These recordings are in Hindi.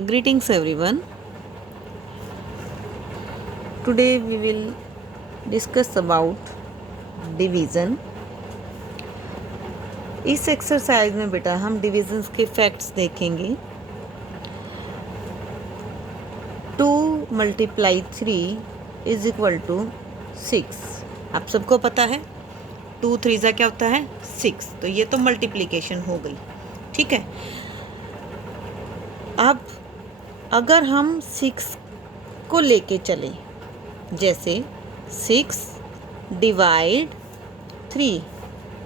Greetings everyone. Today we will discuss about division. इस एक्सरसाइज में बेटा हम डिविजन्स के फैक्ट्स देखेंगे। 2 × 3 = 6। आप सबको पता है 2 3 क्या होता है 6, तो ये तो मल्टीप्लिकेशन हो गई। ठीक है, अब अगर हम 6 को लेके चलें, जैसे 6 / 3,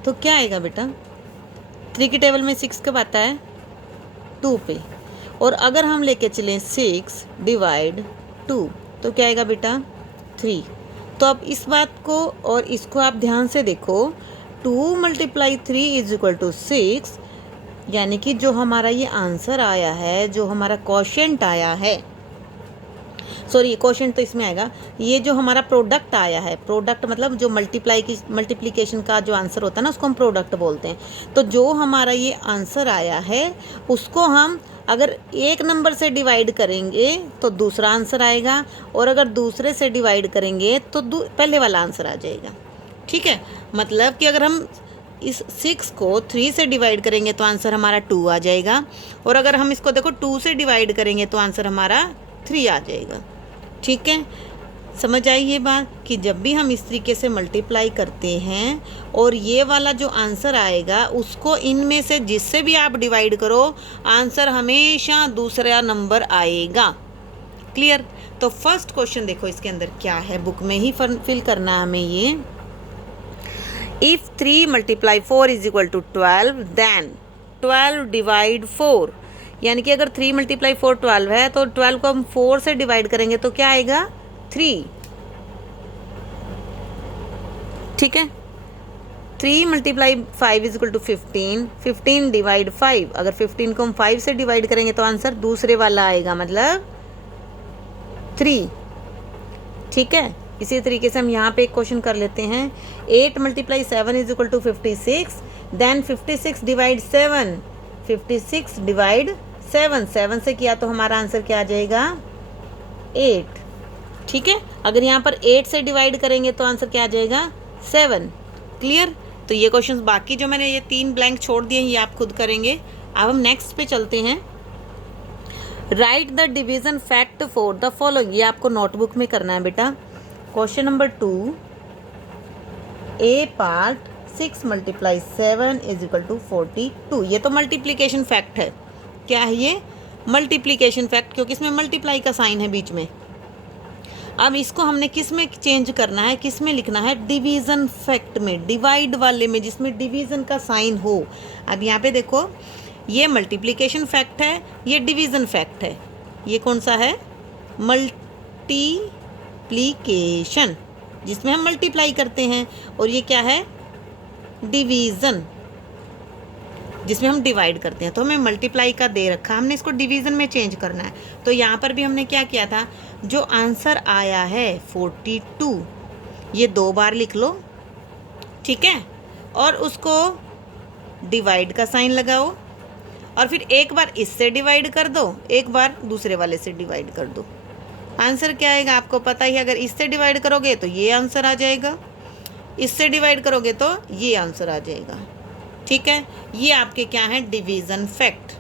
तो क्या आएगा बेटा? 3 की टेबल में 6 कब आता है? 2 पे। और अगर हम लेके चलें 6 / 2, तो क्या आएगा बेटा? 3। तो अब इस बात को और इसको आप ध्यान से देखो। 2 × 3 = 6, यानी कि जो हमारा ये आंसर आया है, जो हमारा क्वोशिएंट आया है, सॉरी क्वोशिएंट तो इसमें आएगा, ये जो हमारा प्रोडक्ट आया है, प्रोडक्ट मतलब जो मल्टीप्लिकेशन का जो आंसर होता है ना, उसको हम प्रोडक्ट बोलते हैं। तो जो हमारा ये आंसर आया है उसको हम अगर एक नंबर से डिवाइड करेंगे तो दूसरा आंसर आएगा, और अगर दूसरे से डिवाइड करेंगे तो पहले वाला आंसर आ जाएगा। ठीक है, मतलब कि अगर हम इस 6 को 3 से डिवाइड करेंगे तो आंसर हमारा 2 आ जाएगा, और अगर हम इसको देखो 2 से डिवाइड करेंगे तो आंसर हमारा 3 आ जाएगा। ठीक है, समझ आई ये बात कि जब भी हम इस तरीके से मल्टीप्लाई करते हैं और ये वाला जो आंसर आएगा उसको इनमें से जिससे भी आप डिवाइड करो, आंसर हमेशा दूसरा नंबर आएगा। क्लियर? तो फर्स्ट क्वेश्चन देखो इसके अंदर क्या है, बुक में ही फिल करना है हमें ये। If 3 × 4 = 12, then 12 / 4, यानी कि अगर 3 × 4 12 है तो 12 को हम 4 से डिवाइड करेंगे तो क्या आएगा? 3। ठीक है, 3 × 5 = 15, 15 / 5, अगर 15 को हम 5 से डिवाइड करेंगे तो आंसर दूसरे वाला आएगा, मतलब 3। ठीक है, इसी तरीके से हम यहाँ पे एक क्वेश्चन कर लेते हैं। 8 × 7 = 56, देन 56 / 7, 56 / 7, 7 से किया तो हमारा आंसर क्या आ जाएगा? 8। ठीक है, अगर यहाँ पर 8 से डिवाइड करेंगे तो आंसर क्या आ जाएगा? 7। क्लियर? तो ये क्वेश्चंस बाकी जो मैंने ये 3 ब्लैंक छोड़ दिए ये आप खुद करेंगे। अब हम नेक्स्ट पे चलते हैं। Right the division fact for the following, ये आपको नोटबुक में करना है बेटा। क्वेश्चन नंबर 2, ए पार्ट 6 × 7 = 42। ये तो मल्टीप्लिकेशन फैक्ट है। क्या है ये? मल्टीप्लिकेशन फैक्ट, क्योंकि इसमें मल्टीप्लाई का साइन है बीच में। अब इसको हमने किस में चेंज करना है, किस में लिखना है? डिवीज़न फैक्ट में, डिवाइड वाले में, जिसमें डिवीज़न का साइन हो। अब यहाँ पे देखो, ये मल्टीप्लिकेशन फैक्ट है, ये डिवीज़न फैक्ट है। ये कौन सा है? मल्टीप्लिकेशन, जिसमें हम मल्टीप्लाई करते हैं, और ये क्या है? डिवीज़न, जिसमें हम डिवाइड करते हैं। तो हमें मल्टीप्लाई का दे रखा, हमने इसको डिवीज़न में चेंज करना है। तो यहाँ पर भी हमने क्या किया था, जो आंसर आया है 42, ये 2 बार लिख लो। ठीक है, और उसको डिवाइड का साइन लगाओ, और फिर एक बार इससे डिवाइड कर दो, एक बार दूसरे वाले से डिवाइड कर दो। आंसर क्या आएगा आपको पता ही, अगर इससे डिवाइड करोगे तो ये आंसर आ जाएगा, इससे डिवाइड करोगे तो ये आंसर आ जाएगा। ठीक है, ये आपके क्या है? Division fact.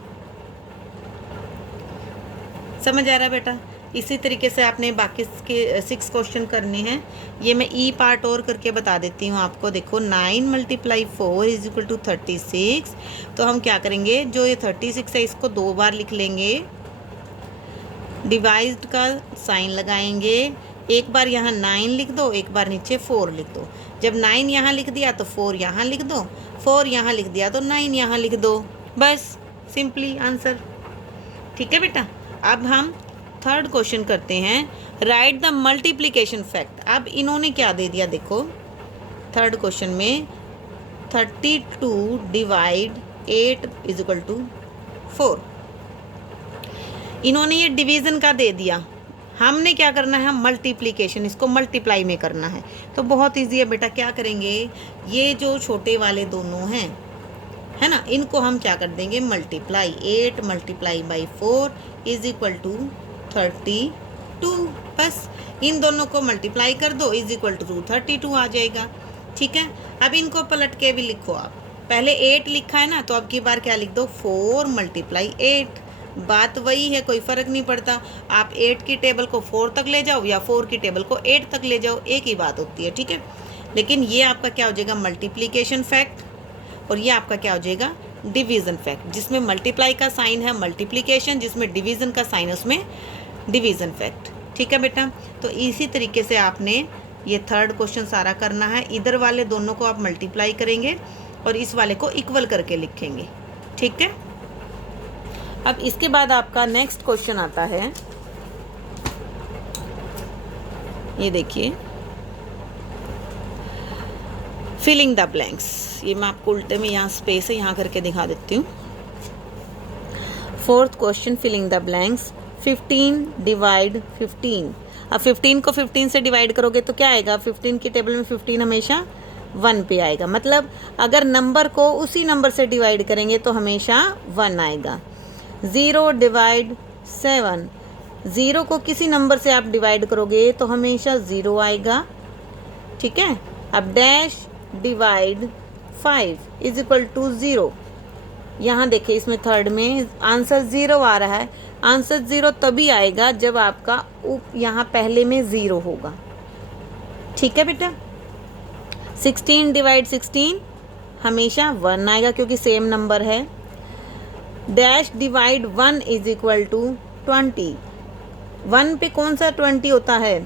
समझ आ रहा है बेटा? इसी तरीके से आपने बाकी के 6 क्वेश्चन करने हैं। ये मैं ई पार्ट और करके बता देती हूँ आपको। देखो 9 × 4 = 36, तो हम क्या करेंगे, जो ये 36 है इसको 2 बार लिख लेंगे, डिवाइड का साइन लगाएंगे, एक बार यहाँ 9 लिख दो, एक बार नीचे 4 लिख दो। जब 9 यहाँ लिख दिया तो 4 यहाँ लिख दो, 4 यहाँ लिख दिया तो 9 यहाँ लिख दो, बस सिंपली आंसर। ठीक है बेटा, अब हम थर्ड क्वेश्चन करते हैं। Right the multiplication fact. अब इन्होंने क्या दे दिया, देखो थर्ड क्वेश्चन में 32 / 8 = 4, इन्होंने ये डिवीज़न का दे दिया। हमने क्या करना है? मल्टीप्लिकेशन, इसको मल्टीप्लाई में करना है। तो बहुत ईजी है बेटा, क्या करेंगे, ये जो छोटे वाले दोनों हैं, है ना। इनको हम क्या कर देंगे, multiply. 8 multiply by 4 is equal to 32। बस इन दोनों को मल्टीप्लाई कर दो, इज इक्वल टू 32 आ जाएगा। ठीक है, अब इनको पलट के भी लिखो आप। पहले 8 लिखा है ना, तो अब की बार क्या लिख दो, 4 मल्टीप्लाई 8। बात वही है, कोई फ़र्क नहीं पड़ता। आप 8 की टेबल को 4 तक ले जाओ या 4 की टेबल को 8 तक ले जाओ, एक ही बात होती है। ठीक है, लेकिन ये आपका क्या हो जाएगा, मल्टीप्लिकेशन फैक्ट, और ये आपका क्या हो जाएगा, डिवीज़न फैक्ट। जिसमें मल्टीप्लाई का साइन है मल्टीप्लिकेशन, जिसमें डिवीज़न का साइन है उसमें डिवीज़न फैक्ट। ठीक है बेटा, तो इसी तरीके से आपने ये थर्ड क्वेश्चन सारा करना है। इधर वाले दोनों को आप मल्टीप्लाई करेंगे और इस वाले को इक्वल करके लिखेंगे। ठीक है, अब इसके बाद आपका नेक्स्ट क्वेश्चन आता है, ये देखिए, फिलिंग द ब्लैंक्स। ये मैं आपको उल्टे में यहाँ स्पेस है, यहाँ करके दिखा देती हूँ। Fourth question, filling the blanks. 15 divide 15। अब 15 को 15 से डिवाइड करोगे तो क्या आएगा, 15 की टेबल में 15 हमेशा 1 पे आएगा। मतलब अगर नंबर को उसी नंबर से डिवाइड करेंगे तो हमेशा 1 आएगा। 0 डिवाइड 7। 0 को किसी नंबर से आप डिवाइड करोगे तो हमेशा 0 आएगा। ठीक है, अब dash divide 5 is equal to 0। यहाँ देखिए, इसमें थर्ड में आंसर 0 आ रहा है। आंसर 0 तभी आएगा जब आपका यहाँ पहले में 0 होगा। ठीक है बेटा, 16 डिवाइड 16 हमेशा 1 आएगा क्योंकि सेम नंबर है। Dash divide 1 is equal to 20। 1 पे कौन सा 20 होता है,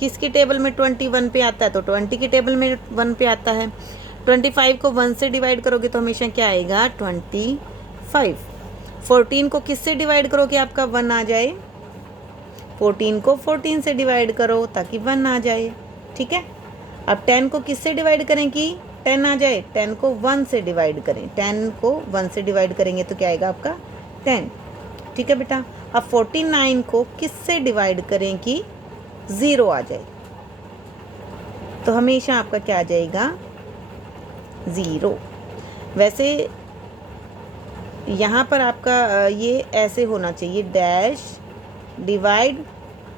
किसकी टेबल में 21 पे आता है, तो 20 की टेबल में 1 पे आता है। 25 को 1 से डिवाइड करोगे तो हमेशा क्या आएगा, 25। 14 को किससे डिवाइड करो कि आपका 1 आ जाए, 14 को 14 से डिवाइड करो ताकि 1 आ जाए। ठीक है, अब 10 को किससे डिवाइड करें कि 10 आ जाए, 10 को 1 से डिवाइड करें। 10 को 1 से डिवाइड करेंगे तो क्या आएगा आपका 10। ठीक है बेटा, अब 49 को किससे डिवाइड करें कि 0 आ जाए, तो हमेशा आपका क्या आ जाएगा, 0। वैसे यहाँ पर आपका ये ऐसे होना चाहिए, dash divide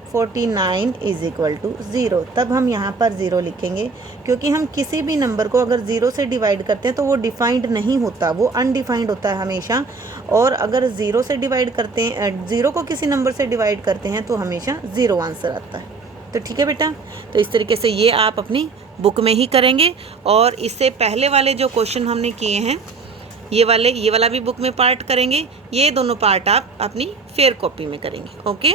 49 is equal to 0, तब हम यहाँ पर 0 लिखेंगे। क्योंकि हम किसी भी नंबर को अगर 0 से डिवाइड करते हैं तो वो डिफाइंड नहीं होता, वो अनडिफाइंड होता है हमेशा। और अगर 0 से डिवाइड करते हैं, 0 को किसी नंबर से डिवाइड करते हैं तो हमेशा 0 आंसर आता है। तो ठीक है बेटा, तो इस तरीके से ये आप अपनी बुक में ही करेंगे। और इससे पहले वाले जो क्वेश्चन हमने किए हैं, ये वाला भी बुक में पार्ट करेंगे। ये दोनों पार्ट आप अपनी फेयर कॉपी में करेंगे। ओके।